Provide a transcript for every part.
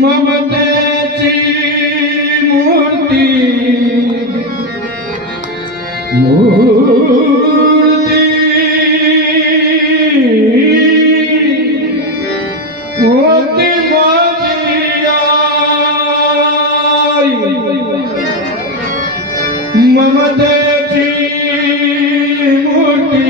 ममतेची मूर्ती होती माझी आई, ममतेची मूर्ती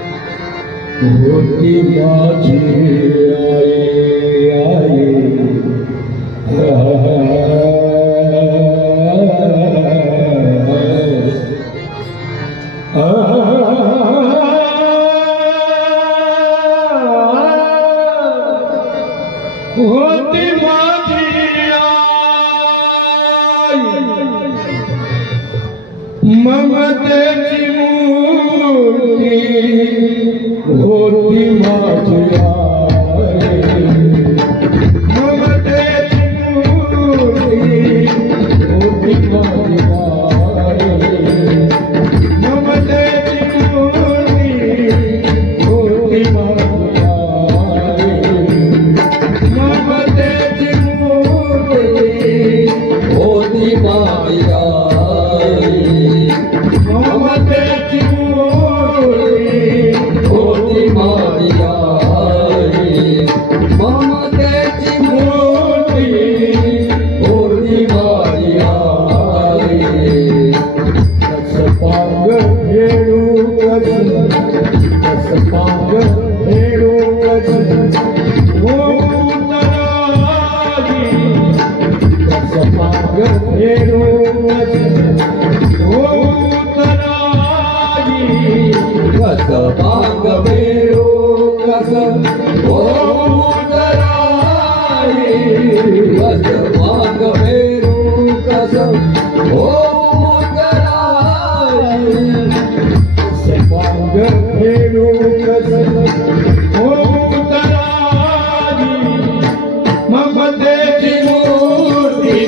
होती माझी आई, होती माझी आई, ममतेची मूर्ती होती माझी आई, ममतेची मूर्ती होती माझी आई, ममतेची मूर्ती होती माझी आई, ममतेची मूर्ती होती माझी आई, ममतेची मूर्ती होती माझी आई, ममतेची मूर्ती होती माझी आई. कसं पांग खेळू कसं, कसं पांग खेळू कसं होतराई, कसं पांग खेळू कसं होतराई, कसं पांग खेळू कसं होतराई, कसं पांग खेळू कसं होतराई, कसं पांग खेळू कसं होतराई, ममतेची मूर्ती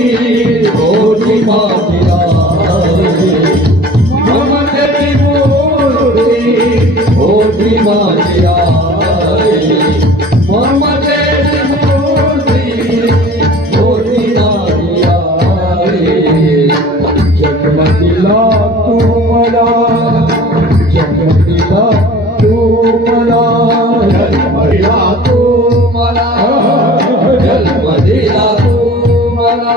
होती माझी आई, ममतेची मूर्ती होती माझी आई, ममतेची मूर्ती होती माझी आई. जन्म दिला तू मला, जन्म दिला तू मला, जन्म दिला तू मला, जन्म दिला तू मला,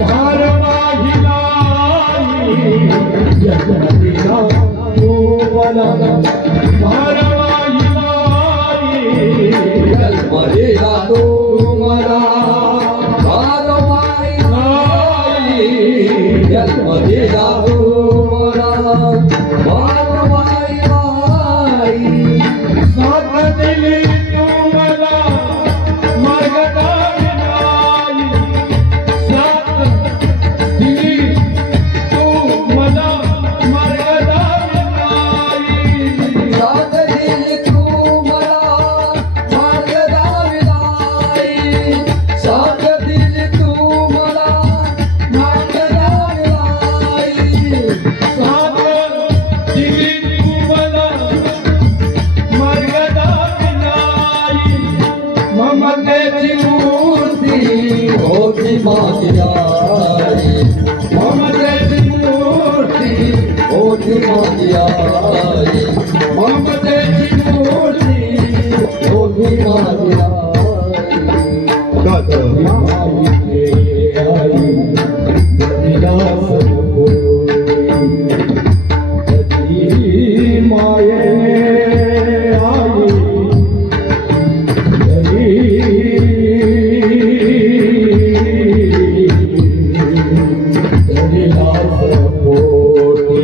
भार वाहिला जन्म दिला तू मला, भार वाहिला जन्म दिला तू मला, भार वाहिला जन्म दिला तू मला, भार वाहिला साथ दिली तू मला, मार्ग दाविनाई, साथ दिली तू मला, मार्ग दाविनाई, साथ दिली तू मला, मार्ग दाविनाई, साथ दिली तू मला, मार्ग दाविनाई, साथ दिली तू मला, मार्ग दाविनाई, ममतेची मूर्ती होती माझी आई, ममतेची मूर्ती होती माझी आई, ममतेची मूर्ती होती मायेने आई घरी लाज पोटी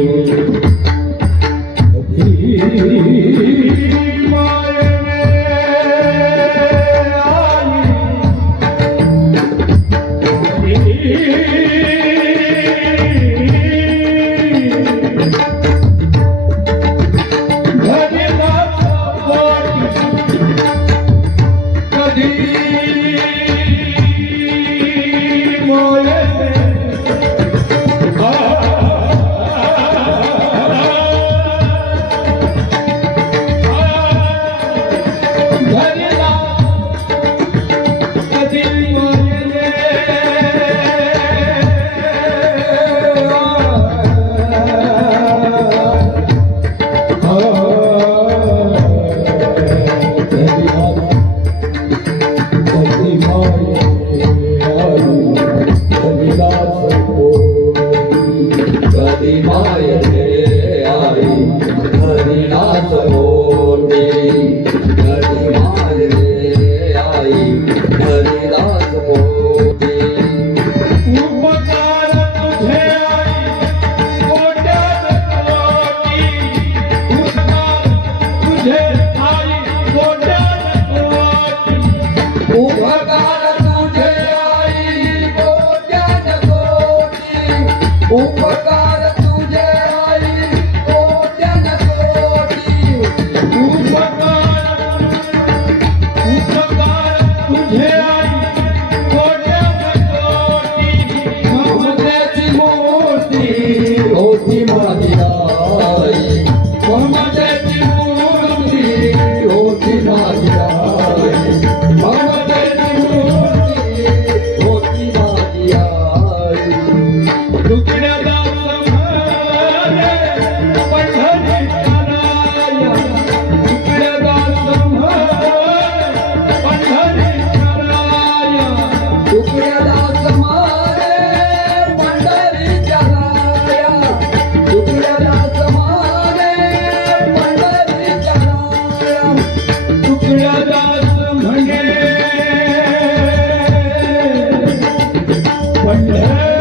मायेने कधी मायेने आई घरी नाच पोटी कधी मायेने आई घरी नाच पोटी उपकार तुझे आई कोट्यात कोटी उपकार तुझे आई कोट्यात कोटी उपकार तुझे आई कोट्यात कोटी उपकार तुझे आई कोट्यात कोटी उपकार तुझे आई कोट्यात कोटी ममतेची मूर्ती होती माझी आई ममतेची मूर्ती होती माझी आई ममतेची मूर्ती होती माझी आई तुकड्या दास म्हणे पंढरी कराया तुकड्या दास म्हणे पंढरी कराया तुकड्यादास मारे पंढरीच्या राया तुकड्यादास मारे पंढरीच्या राया तुकड्या दास म्हणे पंढरीच्या राया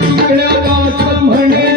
तुकड्या दास म्हणे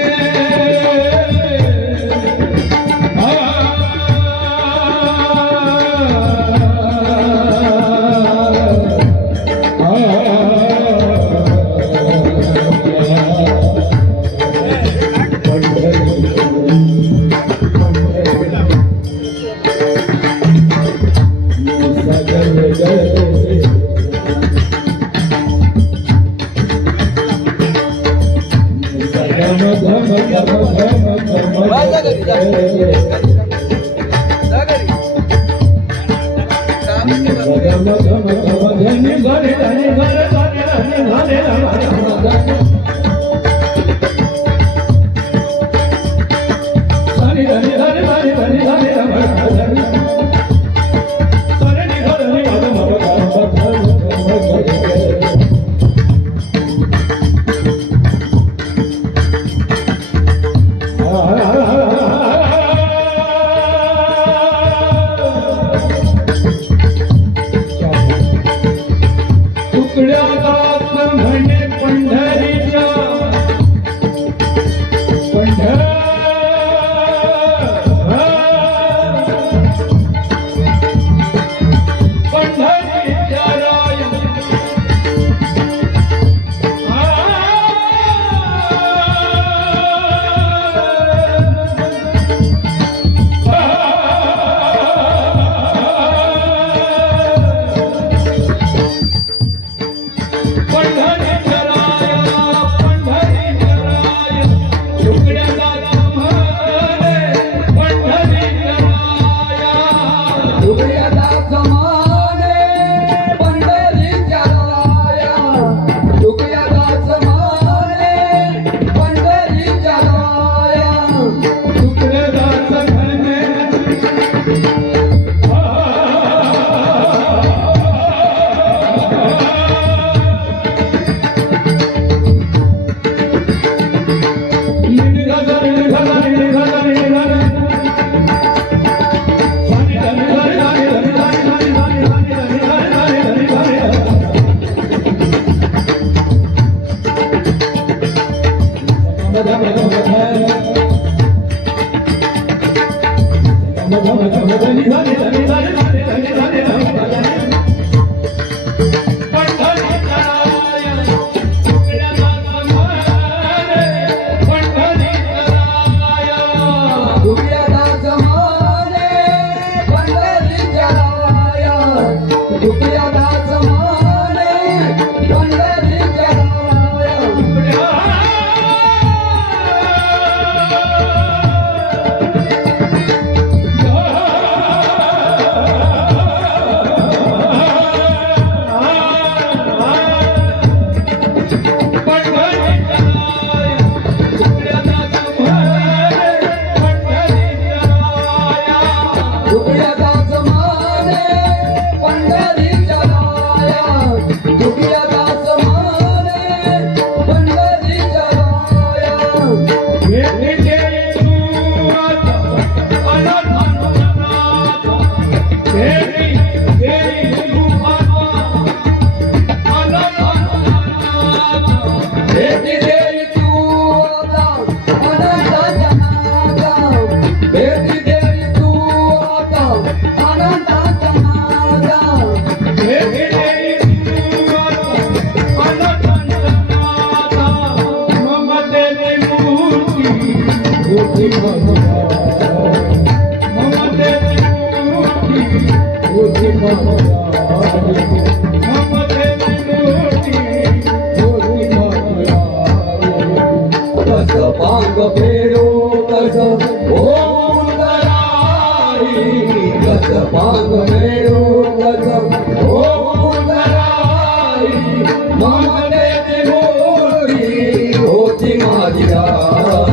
तुकड्या दास म्हणे पंढरी तुकड्यादास माने पंढरीच्या राया तुकड्यादास माने पंढरीच्या राया तुकड्यादास माने पंढरीच्या राया तुकड्यादास माने पंढरीच्या राया भेटी देई तू आता अनंताच्या नादा भेटी देई तू आता अनंताच्या नादा कस पांग फेरो कस होऊन राई कस पांग फेरो कस होऊन राई ममतेची मोठी होती माझी आई